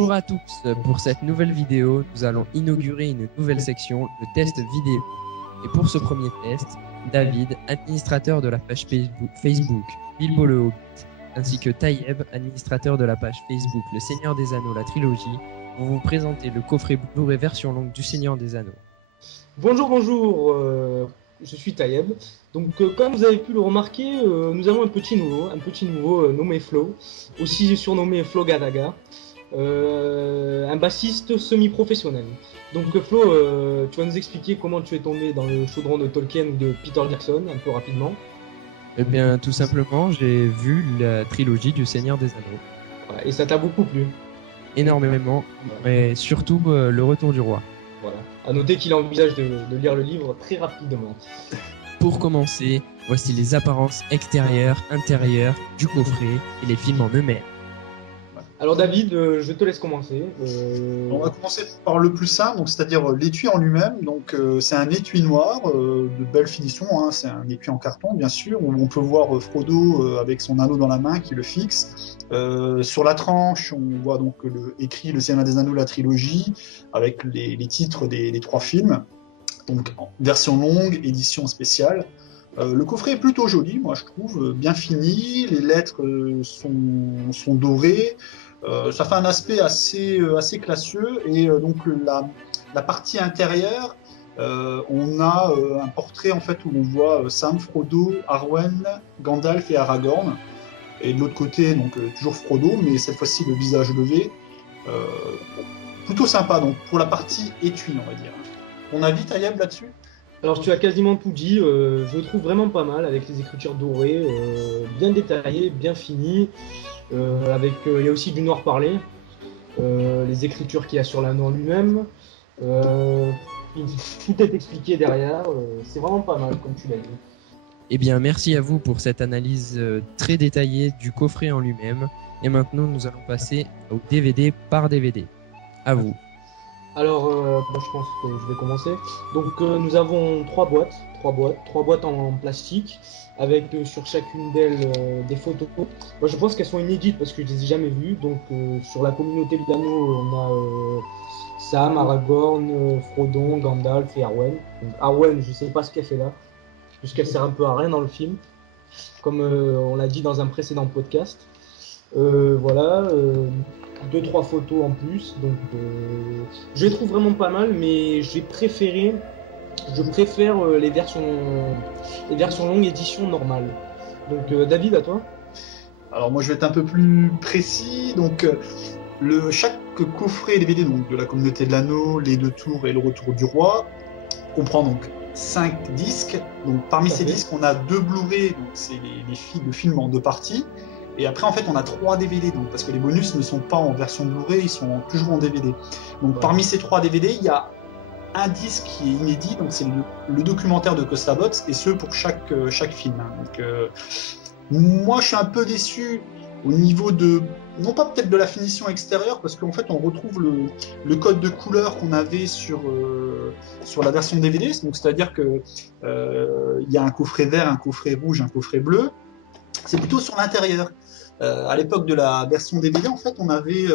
Bonjour à tous, pour cette nouvelle vidéo, nous allons inaugurer une nouvelle section, le test vidéo. Et pour ce premier test, David, administrateur de la page Facebook Bilbo le Hobbit, ainsi que Taïeb, administrateur de la page Facebook Le Seigneur des Anneaux, la trilogie, vont vous présenter le coffret Blu-ray version longue du Seigneur des Anneaux. Bonjour, je suis Taïeb. Donc, comme vous avez pu le remarquer, nous avons un petit nouveau nommé Flo, aussi surnommé Flo Gadaga, un bassiste semi-professionnel. Donc, Flo, tu vas nous expliquer comment tu es tombé dans le chaudron de Tolkien ou de Peter Jackson, un peu rapidement. Eh bien, tout simplement, j'ai vu la trilogie du Seigneur des Anneaux. Voilà, et ça t'a beaucoup plu. Énormément, mais surtout le Retour du Roi. Voilà. À noter qu'il envisage de lire le livre très rapidement. Pour commencer, voici les apparences extérieures, intérieures du coffret et les films en eux-mêmes. Alors David, je te laisse commencer. On va commencer par le plus simple, donc c'est-à-dire l'étui en lui-même. Donc c'est un étui noir de belle finition, hein. C'est un étui en carton bien sûr, où on peut voir Frodo avec son anneau dans la main qui le fixe. Sur la tranche, on voit donc écrit Le Seigneur des Anneaux, la trilogie, avec les titres des 3 films. Donc version longue, édition spéciale. Le coffret est plutôt joli, moi je trouve, bien fini. Les lettres sont dorées. Ça fait un aspect assez classieux, et donc la partie intérieure, on a un portrait en fait où on voit Sam, Frodo, Arwen, Gandalf et Aragorn, et de l'autre côté donc toujours Frodo, mais cette fois-ci le visage levé. Plutôt sympa donc pour la partie étui, on va dire. Ton avis, Taïeb, là-dessus? Alors tu as quasiment tout dit, je le trouve vraiment pas mal avec les écritures dorées, bien détaillées, bien finies, il y a aussi du noir parlé, les écritures qu'il y a sur l'anneau lui-même, tout est expliqué derrière, c'est vraiment pas mal comme tu l'as dit. Eh bien, merci à vous pour cette analyse très détaillée du coffret en lui-même. Et maintenant, nous allons passer au DVD par DVD. À vous. Alors, je pense que je vais commencer. Donc, nous avons 3 boîtes en plastique, avec sur chacune d'elles des photos. Moi, je pense qu'elles sont inédites parce que je les ai jamais vues. Donc, sur la communauté de l'anneau, on a Sam, Aragorn, Frodon, Gandalf et Arwen. Donc, Arwen, je sais pas ce qu'elle fait là, puisqu'elle sert un peu à rien dans le film, comme on l'a dit dans un précédent podcast. Voilà. 2-3 photos en plus, donc je les trouve vraiment pas mal, mais je préfère les versions longues édition normale. Donc David, à toi. Alors moi je vais être un peu plus précis, donc chaque coffret DVD donc, de la communauté de l'anneau, les 2 tours et le retour du roi comprend donc 5 disques. Donc parmi ces disques on a 2 Blu-ray, donc c'est le film en 2 parties. Et après, en fait, on a 3 DVD, donc, parce que les bonus ne sont pas en version Blu-ray, ils sont toujours en DVD. Donc, parmi ces 3 DVD, il y a un disque qui est inédit, donc c'est le documentaire de Costa Bots, et ce pour chaque film. Donc, moi, je suis un peu déçu au niveau de, non pas peut-être de la finition extérieure, parce qu'en fait, on retrouve le code de couleur qu'on avait sur la version DVD, donc c'est-à-dire que il y a un coffret vert, un coffret rouge, un coffret bleu. C'est plutôt sur l'intérieur. À l'époque de la version DVD, en fait, on avait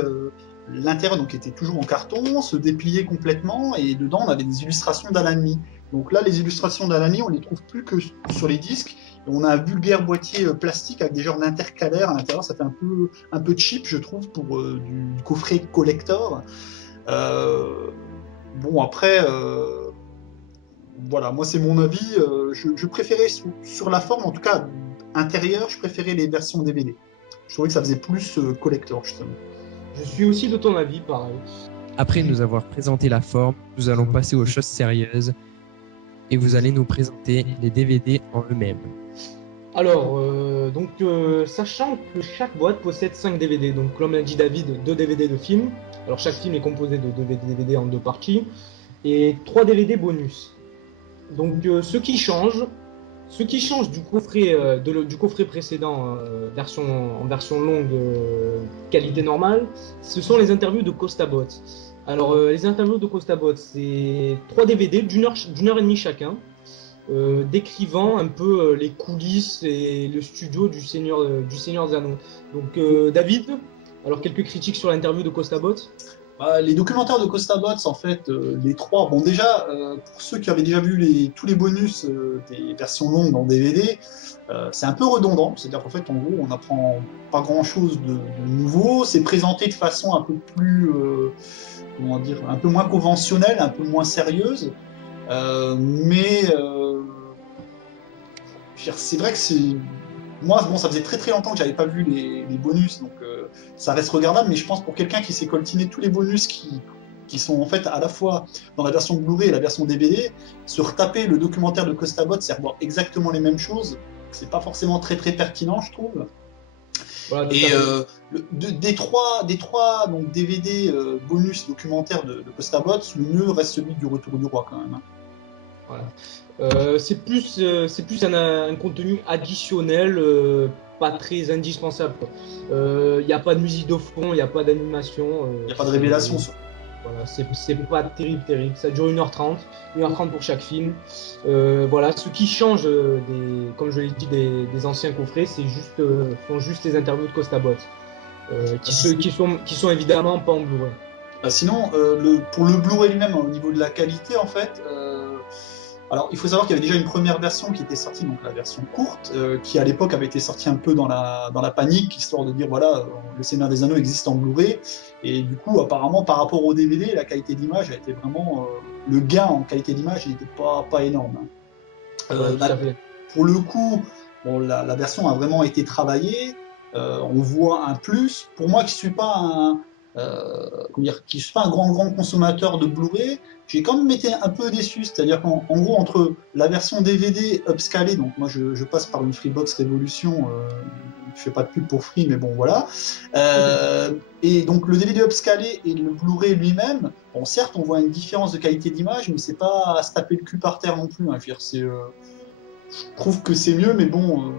l'intérieur donc était toujours en carton, se dépliait complètement, et dedans on avait des illustrations d'Alan Lee. Donc là, les illustrations d'Alan Lee, on les trouve plus que sur les disques. Et on a un vulgaire boîtier plastique avec des genres d'intercalaires à l'intérieur. Ça fait un peu cheap, je trouve, pour du coffret collector. Bon, après. Voilà, moi c'est mon avis. Je préférais sur la forme, en tout cas intérieure, je préférais les versions DVD. Je trouvais que ça faisait plus collector, justement. Je suis aussi de ton avis, pareil. Après nous avoir présenté la forme, nous allons passer aux choses sérieuses et vous allez nous présenter les DVD en eux-mêmes. Alors, sachant que chaque boîte possède 5 DVD, donc comme l'a dit David, 2 DVD de films. Alors chaque film est composé de 2 DVD en 2 parties et 3 DVD bonus. Donc ce qui change du coffret précédent en version longue qualité normale, ce sont les interviews de Costa Bots. Alors les interviews de Costa Bots, c'est 3 DVD d'une heure et demie chacun, décrivant un peu les coulisses et le studio du Seigneur des Anneaux. Donc David, Alors, quelques critiques sur l'interview de Costabot. Les documentaires de Costa Bots, en fait, les trois, bon déjà, pour ceux qui avaient déjà vu tous les bonus des versions longues en DVD, c'est un peu redondant, c'est-à-dire qu'en fait, en gros, on n'apprend pas grand-chose de nouveau, c'est présenté de façon un peu plus, comment dire, un peu moins conventionnelle, un peu moins sérieuse, mais c'est vrai que c'est... Moi, bon, ça faisait très très longtemps que j'avais pas vu les bonus, donc ça reste regardable, mais je pense pour quelqu'un qui s'est coltiné tous les bonus qui sont en fait à la fois dans la version Blu-ray et la version DVD, se retaper le documentaire de Costa Bot, c'est revoir exactement les mêmes choses, c'est pas forcément très très pertinent, je trouve. Voilà, Et des trois donc DVD bonus documentaires de Costa Bot, le mieux reste celui du Retour du Roi quand même. Voilà. C'est plus un contenu additionnel, pas très indispensable. Il n'y a pas de musique de fond, il n'y a pas d'animation. Il n'y a pas de révélation. Voilà, c'est pas terrible. Ça dure 1h30 pour chaque film. Voilà, ce qui change, comme je l'ai dit, des anciens coffrets, c'est sont juste les interviews de Costa Bot, qui sont évidemment pas en Blu-ray. Sinon, pour le Blu-ray lui-même, au niveau de la qualité, en fait, alors il faut savoir qu'il y avait déjà une première version qui était sortie, donc la version courte, qui à l'époque avait été sortie un peu dans la panique, histoire de dire voilà, le Seigneur des Anneaux existe en Blu-ray, et du coup, apparemment, par rapport au DVD, la qualité d'image a été vraiment. Le gain en qualité d'image n'était pas énorme. Pour le coup, bon, la version a vraiment été travaillée, on voit un plus. Pour moi qui suis pas qui suis pas un grand consommateur de Blu-ray, j'ai quand même été un peu déçu, c'est-à-dire qu'en gros entre la version DVD upscalée, donc moi je passe par une Freebox Révolution, je fais pas de pub pour Free, mais bon voilà, et donc le DVD upscalé et le Blu-ray lui-même, bon certes on voit une différence de qualité d'image, mais c'est pas à se taper le cul par terre non plus, hein. Je veux dire, je trouve que c'est mieux, mais bon,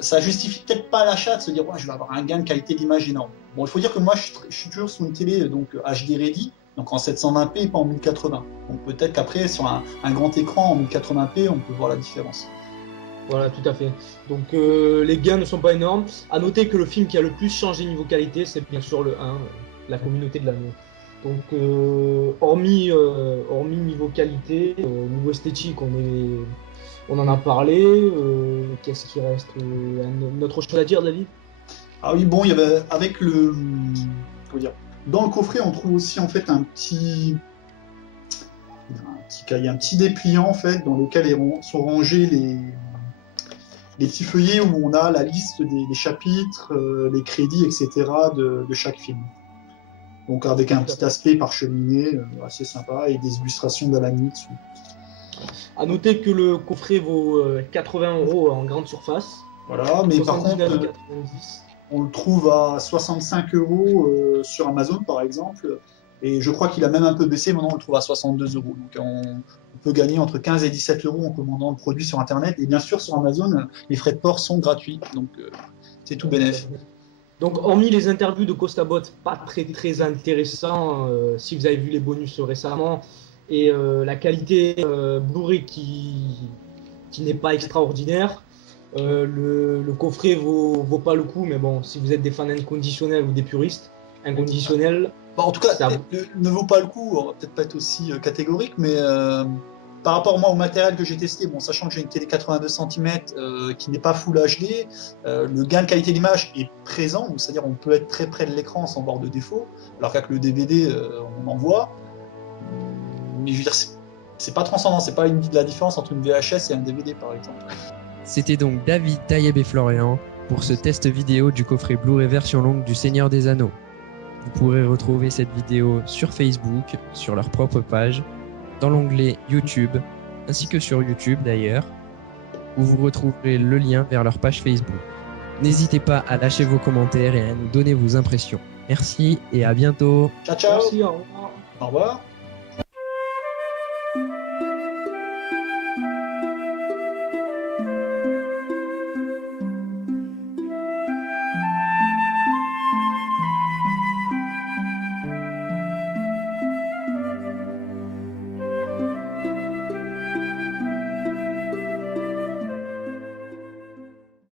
ça justifie peut-être pas l'achat de se dire ouais, je vais avoir un gain de qualité d'image énorme. Bon, il faut dire que moi je suis toujours sur une télé donc HD ready, donc en 720p et pas en 1080. Donc peut-être qu'après sur un grand écran en 1080p on peut voir la différence. Voilà, tout à fait. Donc les gains ne sont pas énormes. À noter que le film qui a le plus changé niveau qualité, c'est bien sûr le 1, La Communauté de l'Anneau. Donc hormis niveau qualité, niveau esthétique, on en a parlé. Qu'est-ce qui reste une autre chose à dire, David? Ah oui, bon, il y avait avec comment dire, dans le coffret, on trouve aussi en fait un petit dépliant en fait dans lequel sont rangés les petits feuillets où on a la liste des chapitres, les crédits, etc. de chaque film. Donc avec un petit aspect parcheminé assez sympa et des illustrations d'Alani dessus. À noter que le coffret vaut 80 € en grande surface. Voilà, mais par contre, on le trouve à 65 € sur Amazon par exemple. Et je crois qu'il a même un peu baissé, maintenant on le trouve à 62 €. Donc on peut gagner entre 15 et 17 € en commandant le produit sur Internet. Et bien sûr, sur Amazon, les frais de port sont gratuits. Donc c'est tout bénef. Donc hormis les interviews de Costa Bot, pas très très intéressant si vous avez vu les bonus récemment. Et la qualité Blu-ray qui n'est pas extraordinaire. Le coffret vaut pas le coup, mais bon, si vous êtes des fans inconditionnels ou des puristes, inconditionnels. Bon, en tout cas, ne vaut pas le coup, on va peut-être pas être aussi catégorique, mais par rapport moi au matériel que j'ai testé, bon, sachant que j'ai une télé 82 cm qui n'est pas Full HD, le gain de qualité d'image est présent, c'est-à-dire on peut être très près de l'écran sans voir de défaut, alors qu'avec le DVD, on en voit. Mais je veux dire, c'est pas transcendant, c'est pas la différence entre une VHS et un DVD par exemple. C'était donc David, Taïeb et Florian pour ce test vidéo du coffret Blu-ray version longue du Seigneur des Anneaux. Vous pourrez retrouver cette vidéo sur Facebook, sur leur propre page, dans l'onglet YouTube, ainsi que sur YouTube d'ailleurs, où vous retrouverez le lien vers leur page Facebook. N'hésitez pas à lâcher vos commentaires et à nous donner vos impressions. Merci et à bientôt. Ciao ciao. Merci, au revoir. Au revoir.